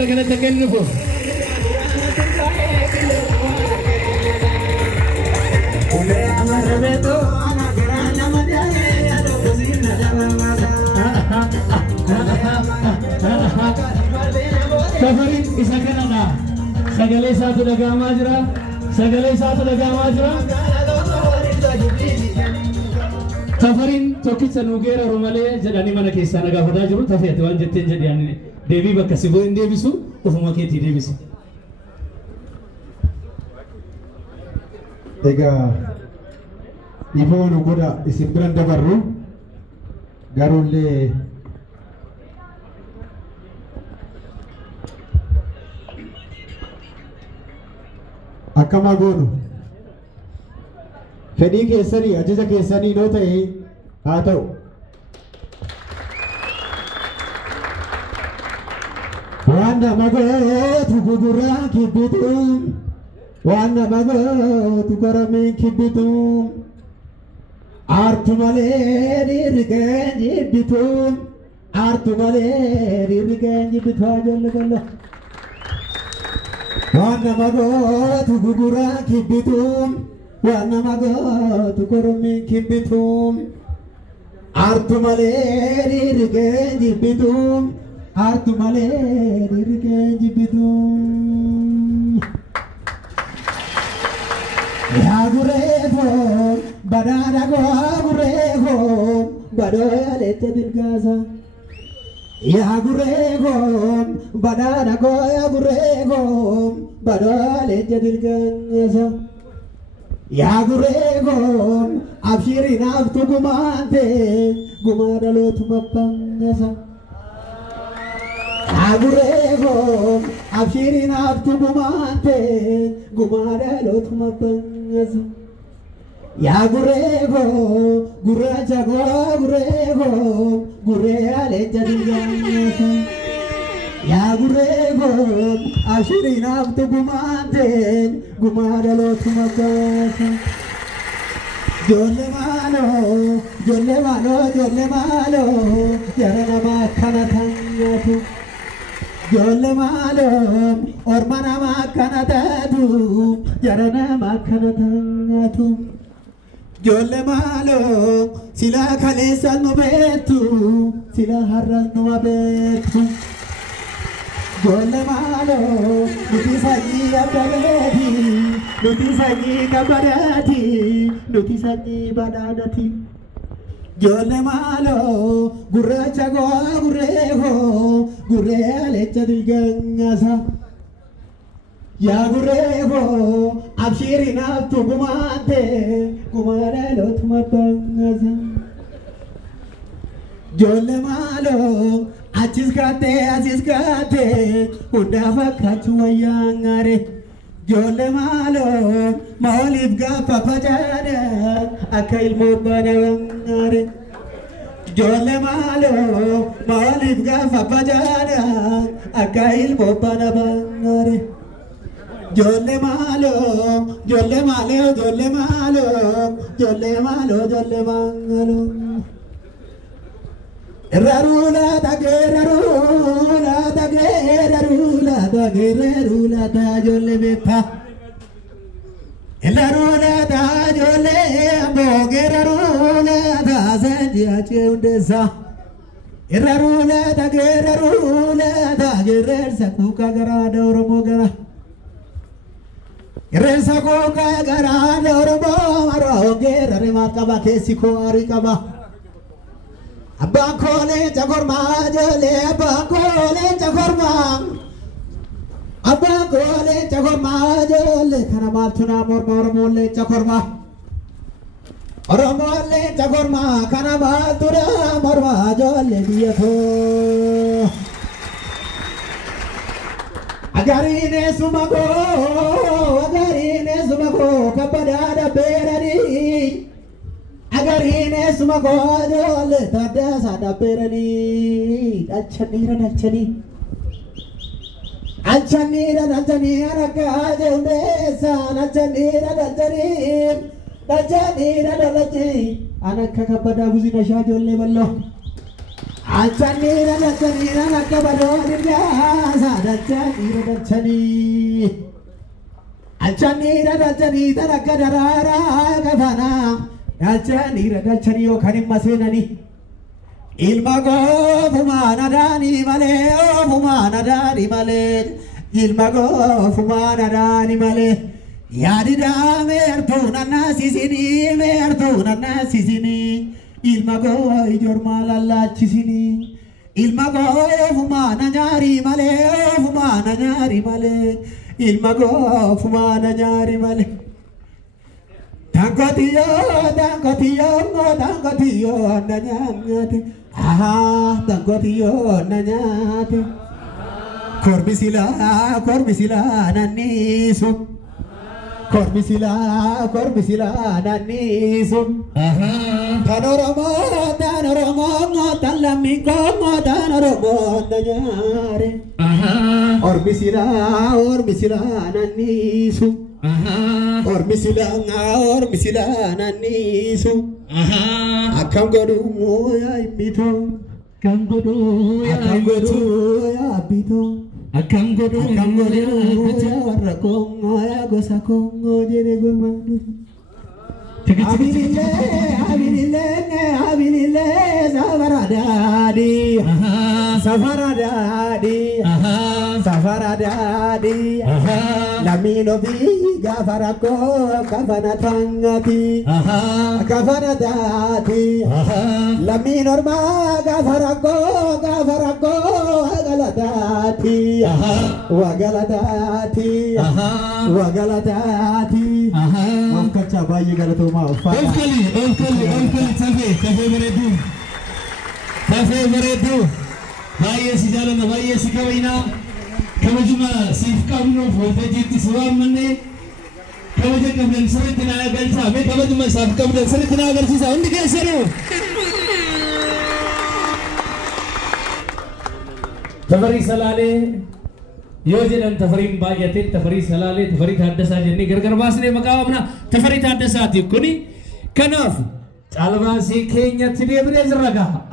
كنا تكلفه سفرين إسكننا سجلي ساتو لقى ماجرا سجلي ساتو لقى ماجرا سفرين توكي سنوغير رومالي جداني مانا كيسانا غافدا جرو تفيت وان جتين جدياني ديبي بكسيبوين ديبسو وفما كيتي ديبسو Ega ifoonu goda isin biran dabarru garullee akkama goonu fedhii keessanii ajaja keessanii noo ta'e haa ta'u waan nama gootu gugurraa kibbituun waan nama gootu garameen kibbituun aartu malee dhiirri keen jibbituun aartu malee dhiirri keen jibbitu haa jolle gallo waan nama gootu gugurraa kibbituun waan nama gootu garameen kibbituun aartu malee dhiirri keen jibbituun aartu malee dhiirri keen jibbituun ya gurego badada go gurego badoya lete dilgaza ya gurego badada go ya gurego badoya lete dilgaza ya gurego abshiri naftu gumante gumada lotu mapangasa agurego abshiri naftu gumante gumada lotu mapangasa ya gurego guraja go gurego gurea leja dilgasa ya gurego abshiri naftu gumante gumada lotu mapangasa jolle malo yarana makana tangatu jolle malo ormana makana tatu yarana makana tangatu jolle malo sila kalesan no betu sila harran no betu jolle malo nuti saji abdalati nuti saji kabarati nuti saji badadati jolle malo gurracha go gurrego gurrea lecha dilgangasa ya gurrego abshiri naftu gumante gumara lotu mapangasa jolle malo asis kate unda fakkachu wayangare jolle malo maulid gafa pajada akail mobana wangare jolle malo maulid gafa pajada akail mobana wangare jolle malo Rarula tagerarula ta jolle beta Rarula ta jolle bogerarula ta sanjia cheundesa Rarula tagerarula ta gerersa kuka garada oromogara gerersa kuka garada oromogara gerare markaba kesiko arikaba Abangkole jakorma jole abangkole jakorma jole kanamal tuna mormole jakorma oromole jakorma kanamal tuna morma jole diako agarine sumago kapadada berani agarine sumago jole tada sada berani Alchanira rakaje undesa Alchanira dalati anakka kabbada buzina shajolle ballo Alchanira dachanira nakabadonirya sadachanira dachani Alchanira dachanira nakadarara kafana Alchanira dachani o kanim masenani Ilmago fumana dani male o fumana dani male Ilmago fumana dani male Yadida mertuna nasisini mertuna nasisini Ilmago ijormala lachisini Ilmago fumana nyari male fumana nyari male Ilmago fumana nyari male Dangotiyo nanyate Dangotiyo nanyate Korbisila nanisu Korbisila nanisu Tanoromo talamiko tanoromo nanyare Orbisila nanisu Orbisila nanisu Akam godu ya imito Akam godu ya bito Akam godu ya warrakongo ya gosakongo jere gomadu Abilile Safaradadi Lamino bi gafarako kafana tangati Kafaradati Lamino ma gafarako Wagalatati Mamkacha bayi galato ma Onkali tafe meredu Baye si jalana baye si kawina Kamajuma sif kamno voltage siwam manne Kamaja kamden saritina galsa me kamajuma sif kamden saritina galsa undi ke seru Tafari salale Yojinan tafarin bayatin tafari salale tafari haddasa jenni gargar basne makawamna tafari haddasa ti kuni kanaf alba si Kenya tidebre zraga